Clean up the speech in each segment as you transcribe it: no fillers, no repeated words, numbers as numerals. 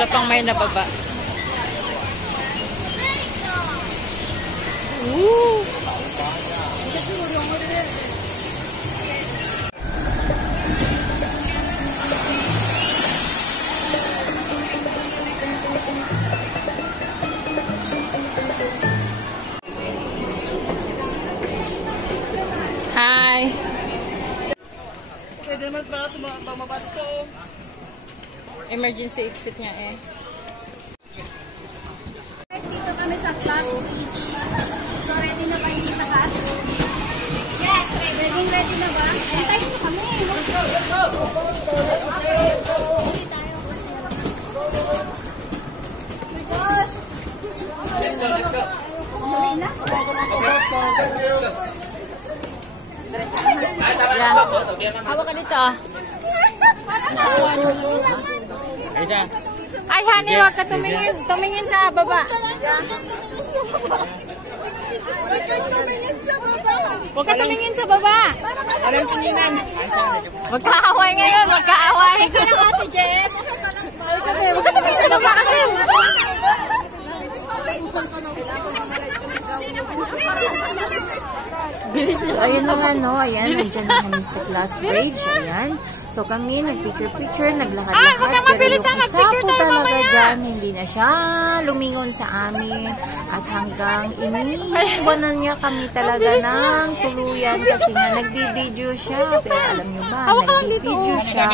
Sila pang may nababa. Woo! Hi! Pwede naman pala tumababa ito. Emergency exit niya eh. Guys, dito kami sa Class Beach. So, ready na ba yung lahat? Yes, ready. Ready na ba? Antayin mo kami. Let's go, let's go! My gosh! Let's go, let's go! Hawak ka dito. Ay, honey, wag ka tumingin. Tumingin sa baba. Huwag ka tumingin sa baba. Walang tinginan. Magkaaway ngayon, magkaaway. Huwag ka tumingin sa baba kasi. So, ayun na nga, no? Ayan, nandiyan na kami sa Class Bridge. Ayan. So, kami nagpicture-picture, naglakad-lakad. Huwag ka mabilisan, magpicture tayo mamaya. Dyan, hindi na siya lumingon sa amin. At hanggang iniiwanan niya kami talaga ng tuluyan kasi nga nagbibideo siya. Pero alam nyo ba, nagbibideo siya.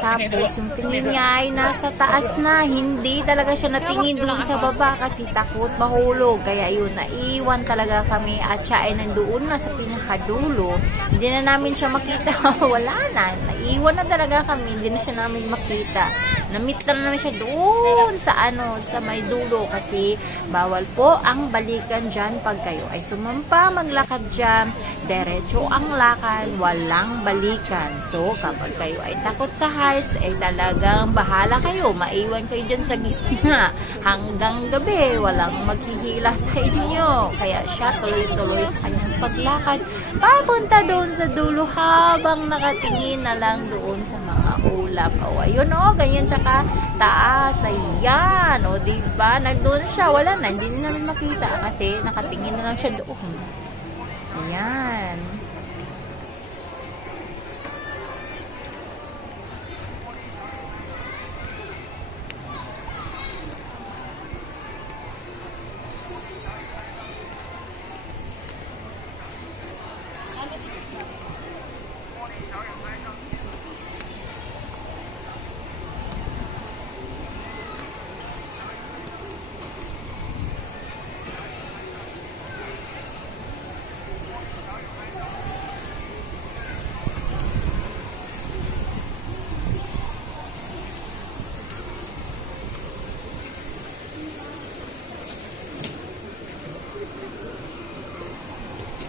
Tapos yung tingin niya ay nasa taas na. Hindi talaga siya natingin doon sa baba kasi takot mahulog. Kaya yun, naiwan talaga kami at siya ay nandoon na sa pinakadulo. Hindi na namin siya makita. Wala na. Naiwan na talaga kami. Hindi na siya namin makita. Na-meet na namin siya doon sa sa may dulo kasi bawal po ang balikan dyan pag kayo ay sumampa, maglakad dyan. Diretso ang lakad, walang balikan. So, kapag kayo ay takot sa heights, ay talagang bahala kayo. Maiwan kayo dyan sa gitna. Hanggang gabi, walang maghihila sa inyo. Kaya siya tuloy-tuloy sa kanyang paglakad. Papunta doon sa dulo habang nakatingin na lang doon sa mga ulap. O, ayun o, ganyan siya ka taas. Ayan. O, diba? Nagdoon siya. Wala na. Hindi na namin makita kasi nakatingin na lang siya doon. Ayan.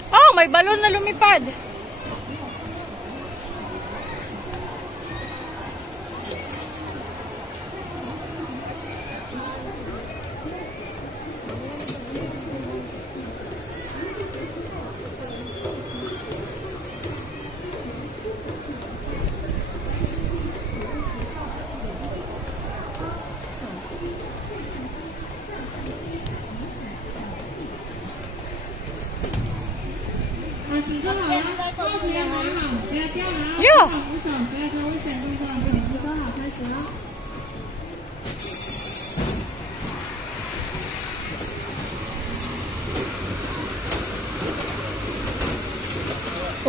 Oh, may balon na lumipad.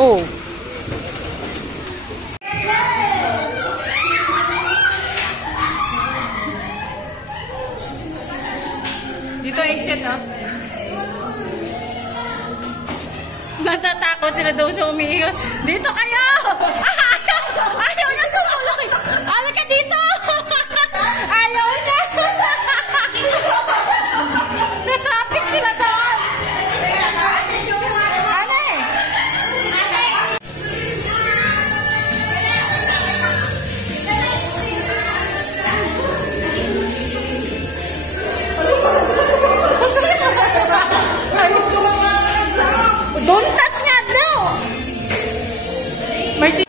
Oh. Dito exit, no? Natatakot sila doon sa umiigot. Dito kayo! Ayaw na tumulong. Ala ka dito! Ayaw na! Nasapit sila doon! Ano eh? Don't touch nga daw! Mercy.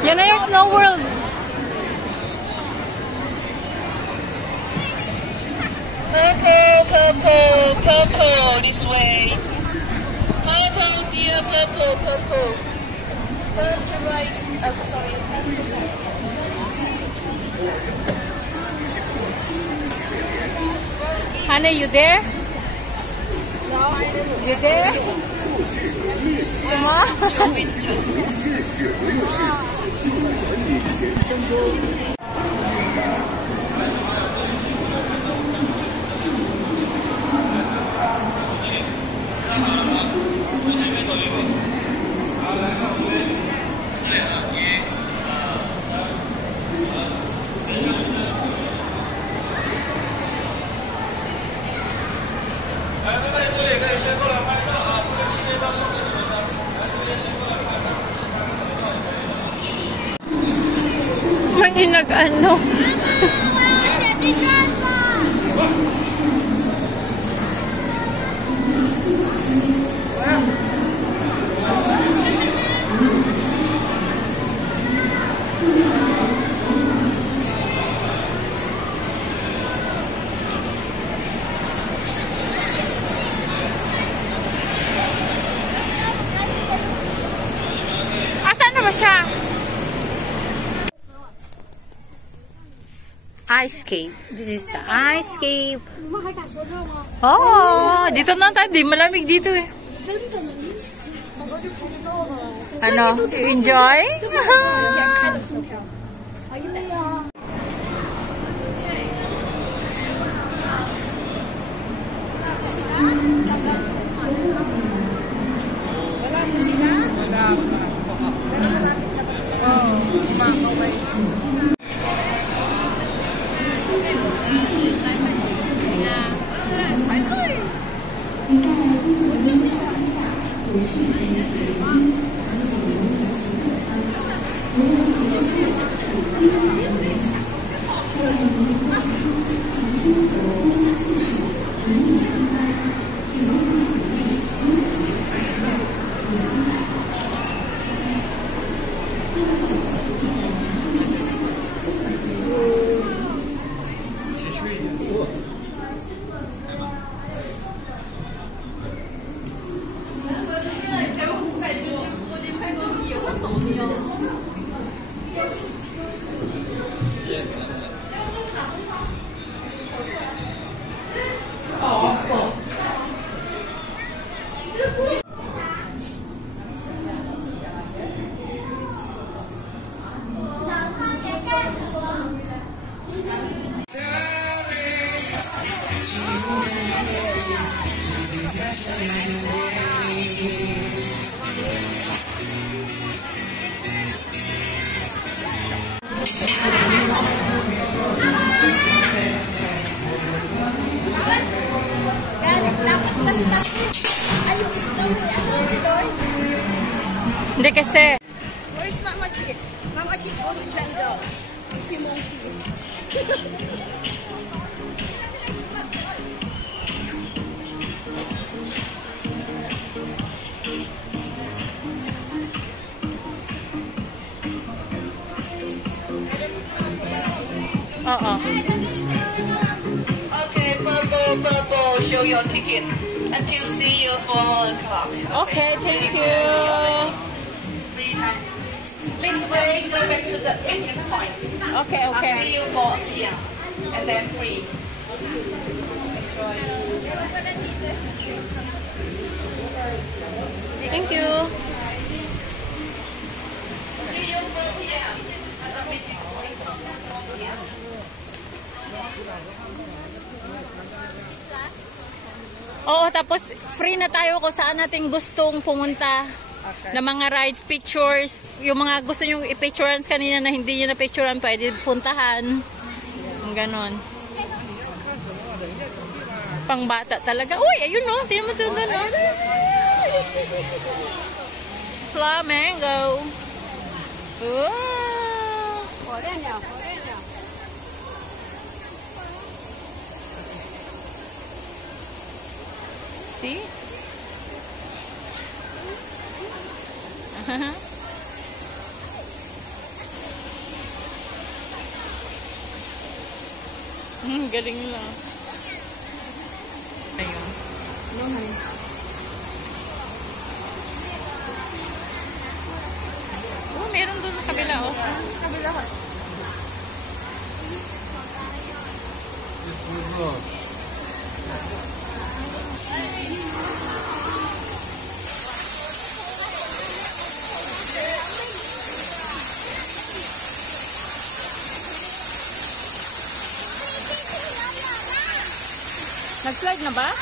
Yan na yung Snow World. Purple, purple, purple, this way. Purple, dear, purple, purple. Turn to right. Sorry. Honey, you there? You there? Come on. May nag-ano. Asan na ba siya? Ice cave. This is the ice cave. Oh, dito na tayo. Di malamig dito eh. Ano? Enjoy? Hindi kasi. Where's Mama Chick? Mama Chick, go to jungle. See monkey. Okay, purple, show your ticket until see you 4 o'clock. Okay, thank you. This way, go back to the exit point. Okay, I'll see you for here, and then free. Thank you. See you from here. Oo, tapos free na tayo kung saan natin gustong pumunta. na mga rides, pictures. Yung mga gusto nyo i-picturean kanina na hindi nyo na-picturean, pwede puntahan. Ganon. Pang bata talaga. Uy, ayun no. Tingnan mo doon. No? Flamingo. Wow. See? Galing nila. Ayun. Oh, meron doon sa kabila. Oh. Sa kabila. Nag-slide na ba?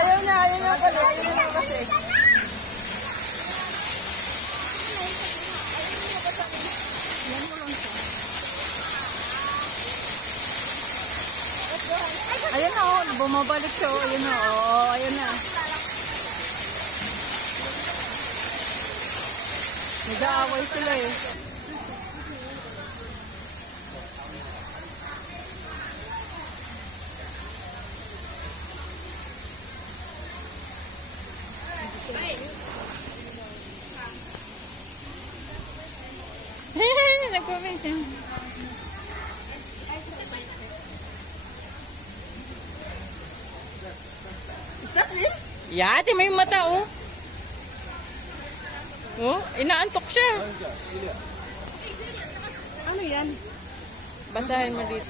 Ayaw na kasi. Ayun na, oh. Bumabalik siya. Oh. Ayun na, oh. Ayun na. Nag-aaway sila eh. Nag-comment siya. Is that real? Yati, may mata, oh. Oh, inaantok siya. Ano yan? Basahin mo dito.